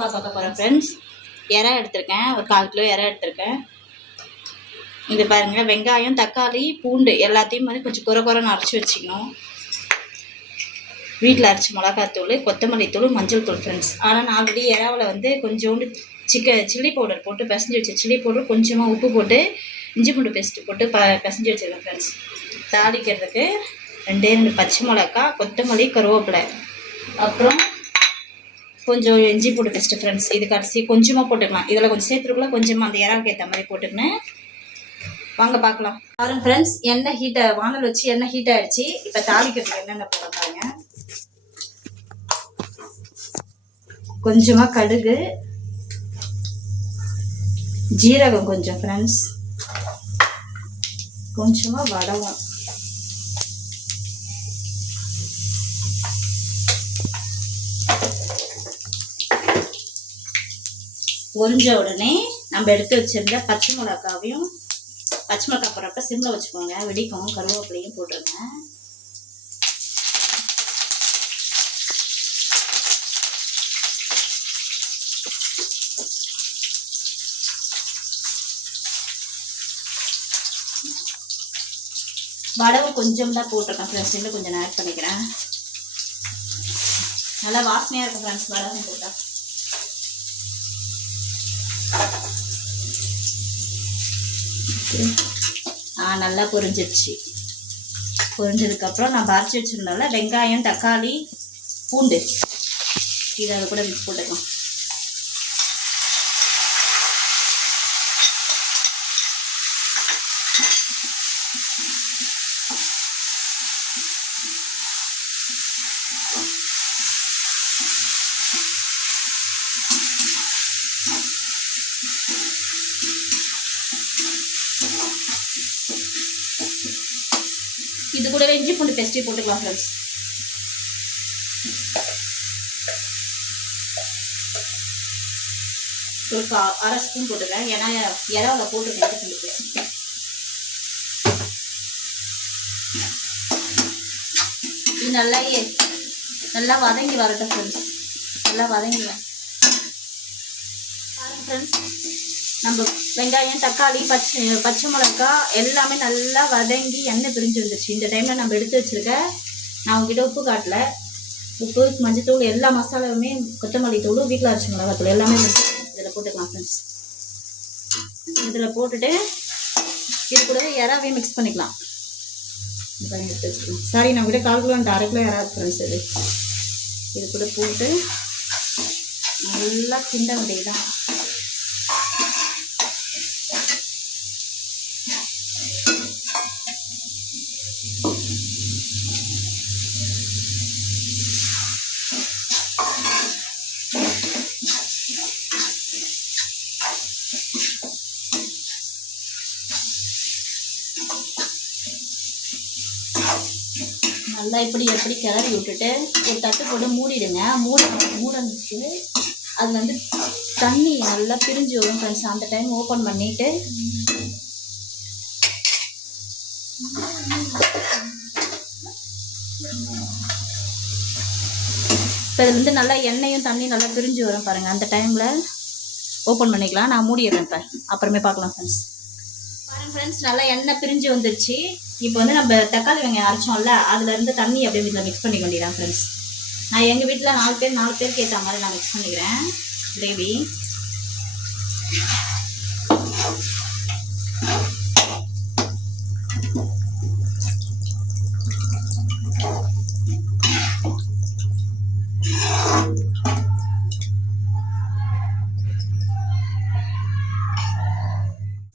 சாம்பார் பார்க்க போகிறேன் ஃப்ரெண்ட்ஸ். இறா எடுத்திருக்கேன், ஒரு 4 கிலோ இறா எடுத்திருக்கேன். இது பாருங்கள், வெங்காயம், தக்காளி, பூண்டு எல்லாத்தையும் வந்து கொஞ்சம் குறைன்னு அரைச்சி வச்சுக்கணும். வீட்டில் அரைச்சி மிளகாத்தூள், கொத்தமல்லி தூள், மஞ்சள் தூள் ஃப்ரெண்ட்ஸ். ஆனால் நான் ஆல்ரெடி இறாவில் வந்து கொஞ்சோண்டு சில்லி பவுடர் போட்டு பிசைஞ்சு வச்ச சில்லி பவுடர், கொஞ்சமாக உப்பு போட்டு இஞ்சி பூண்டு பேஸ்ட்டு போட்டு பிசைஞ்சு வச்சுருக்கேன் ஃப்ரெண்ட்ஸ். தாளிக்கிறதுக்கு 2 பச்சை மிளகா, கொத்தமல்லி, கருவேப்பிலை, அப்புறம் கொஞ்சம் இஞ்சி பூண்டு பேஸ்ட்டு ஃப்ரெண்ட்ஸ். இதுக்கு அரிசி கொஞ்சமாக போட்டுக்கலாம். இதில் கொஞ்சம் சேர்த்துருக்குள்ள கொஞ்சமாக அந்த இறாவுக்கு ஏற்ற மாதிரி போட்டுக்கினேன். வாங்க பார்க்கலாம். பாருங்க ஃப்ரெண்ட்ஸ், வானல் வச்சு எண்ணெய் ஹீட் ஆகிடுச்சு. இப்போ தாளிக்கிறதுக்கு என்னென்ன போட பாருங்க. கொஞ்சமாக கடுகு, ஜீரகம் கொஞ்சம் ஃப்ரெண்ட்ஸ், கொஞ்சமாக வடகம், பொரிஞ்ச உடனே நம்ம எடுத்து வச்சிருந்த பச்சை மிளகாவையும், பச்சை மிளகாய் போடுறப்ப சிம்மில் வச்சுக்கோங்க, வெடிக்கும். கருவேப்பிலையும் போட்டுருங்க. வடகம் கொஞ்சம் தான் போட்டிருக்கேன் ஃப்ரெண்ட்ஸ், இன்னும் கொஞ்சம் நான் ஆட் பண்ணிக்கிறேன். நல்லா வாசனையாக இருக்கும் ஃப்ரெண்ட்ஸ் வடகம் போட்டால். நல்லா பொரிஞ்சிருச்சு. பொரிஞ்சதுக்கப்புறம் நான் அரைச்சி வச்சுருந்தோம்ல வெங்காயம், தக்காளி, பூண்டு, இதை அது கூட மிக்ஸ் போட்டுக்கலாம். இது கூட இஞ்சி பூண்டு பேஸ்ட்டு போட்டுக்கலாம் ஃப்ரெண்ட்ஸ். ஒரு 1/2 ஸ்பூன் போட்டுக்கிறேன், ஏன்னா இறாவில் போட்டுருக்கேன் இஞ்சி பூண்டு பேஸ்ட். இது நல்லா வதங்கி வரட்டும் ஃப்ரெண்ட்ஸ். நல்லா வதங்கி வர பாருங்க ஃப்ரெண்ட்ஸ். நம்ம வெங்காயம், தக்காளி, பச்சை மிளகா எல்லாமே நல்லா வதங்கி எண்ணெய் பிரிஞ்சு வந்துருச்சு. இந்த டைமில் நம்ம எடுத்து வச்சுருக்க, நான் உங்ககிட்ட உப்பு காட்டல, உப்பு, மஞ்சத்தூள், எல்லா மசாலாவுமே, கொத்தமல்லி தூள், வீட்டில் அரைச்சி மிளகாத்தூள் எல்லாமே இதில் போட்டுக்கலாம் ஃப்ரெண்ட்ஸ். இதில் போட்டுட்டு இது கூட இறாவையும் மிக்ஸ் பண்ணிக்கலாம். எடுத்து வச்சுக்கலாம். சாரி, நான் கிட்ட 1/4 கிலோ 1/2 கிலோ இறா ஃப்ரெண்ட்ஸ். இது கூட போட்டு நல்லா கிண்ட வேண்டியதுதான். நல்லா எப்படி கிளறி விட்டுட்டு ஒரு தட்டு போட்டு மூடிடுங்க. மூடிச்சு அது வந்து தண்ணி நல்லா பிரிஞ்சு வரும் ஃப்ரெண்ட்ஸ். அந்த டைம் ஓப்பன் பண்ணிட்டு இப்போ இது வந்து நல்லா எண்ணெயும் தண்ணி நல்லா பிரிஞ்சு வரும் பாருங்கள். அந்த டைமில் ஓப்பன் பண்ணிக்கலாம். நான் மூடிடுறேன். இப்போ அப்புறமே பார்க்கலாம் ஃப்ரெண்ட்ஸ். பாருங்கள் ஃப்ரெண்ட்ஸ், நல்லா எண்ணெய் பிரிஞ்சு வந்துடுச்சு. இப்போ வந்து நம்ம தக்காளி வெங்காயம் அரைச்சோம்ல, அதுலேருந்து தண்ணி அப்படியே வீட்டில் மிக்ஸ் பண்ணிக்க வேண்டியதான் ஃப்ரெண்ட்ஸ். நான் எங்கள் வீட்டில் 4 பேருக்கு ஏற்ற மாதிரி நான் மிக்ஸ் பண்ணிக்கிறேன் கிரேவி.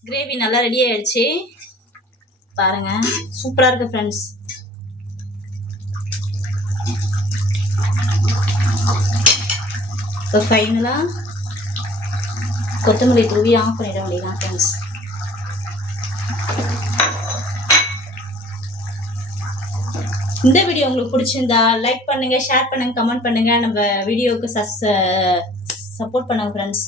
கிரேவி நல்லா ரெடி ஆயிடுச்சு பாருங்க, சூப்பரா இருக்கு ஃப்ரெண்ட்ஸ். இப்போ ஃபைனலாக கொத்தமல்லி தூவி ஆஃப் பண்ணிட வேண்டியதான் ஃப்ரெண்ட்ஸ். இந்த வீடியோ உங்களுக்கு பிடிச்சிருந்தா லைக் பண்ணுங்க, ஷேர் பண்ணுங்க, கமெண்ட் பண்ணுங்க. நம்ம வீடியோவுக்கு சப்போர்ட் பண்ணுங்க ஃப்ரெண்ட்ஸ்.